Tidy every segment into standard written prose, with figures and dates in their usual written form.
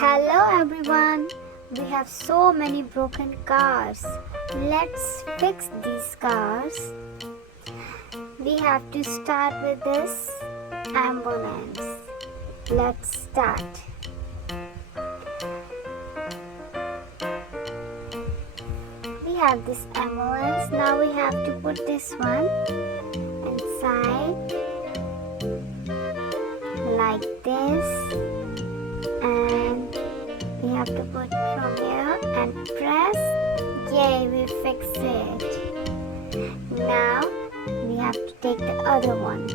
Hello everyone. We have so many broken cars. Let's fix these cars. We have to start with this ambulance. Let's start. We have this ambulance. Now we have to put this one inside like this, and we have to put from here and press. Yay, we fix it. Now we have to take the other one.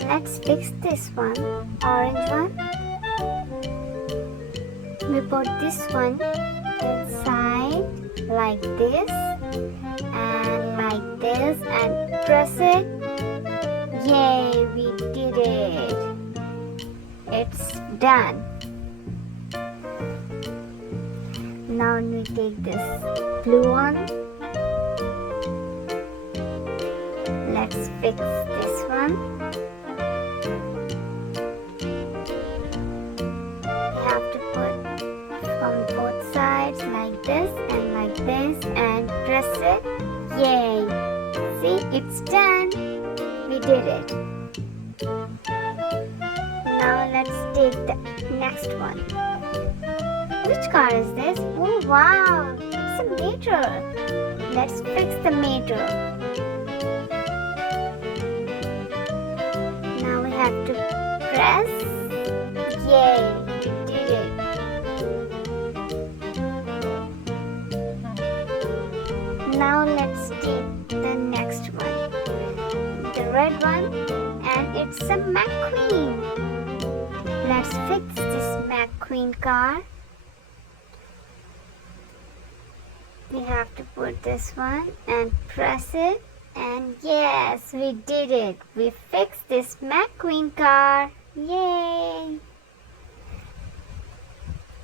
Let's fix this one, orange one. We put this one inside like this and press it. Yay, we did it. It's done. Now we take this blue one. Let's fix this one. We have to put from both sides like this and press it. Yay! See, it's done. We did it. Now let's take the next one. Which car is this? Oh wow, it's a meter. Let's fix the meter. Now we have to press. Yay, we did it. Now let's take the next one. The red one, and it's a McQueen. Let's fix this McQueen car. We have to put this one and press it, and yes, we did it. We fixed this McQueen car. Yay!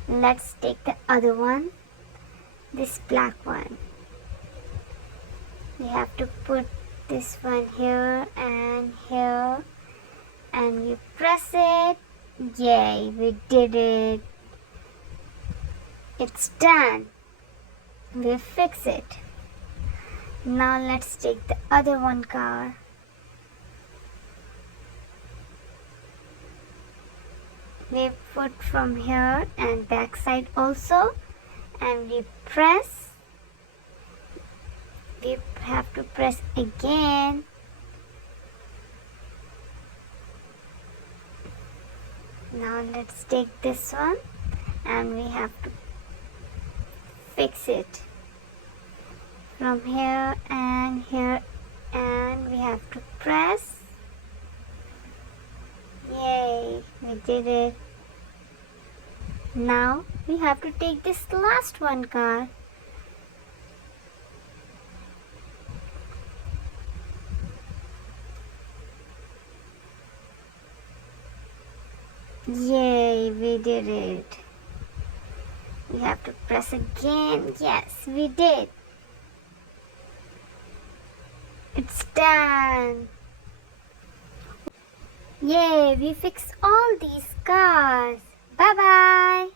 Let's take the other one, this black one. We have to put this one here, and we press it. Yay, we did it. It's done. We fix it. Now let's take the other one car. We put from here and back side also, and we press. We have to press again. Now let's take this one, and we have to fix it from here, and we have to press. Yay, we did it. Now we have to take this last one car. Yay, we did it. We have to press again. Yes, we did. It's done. Yay, we fixed all these cars. Bye-bye.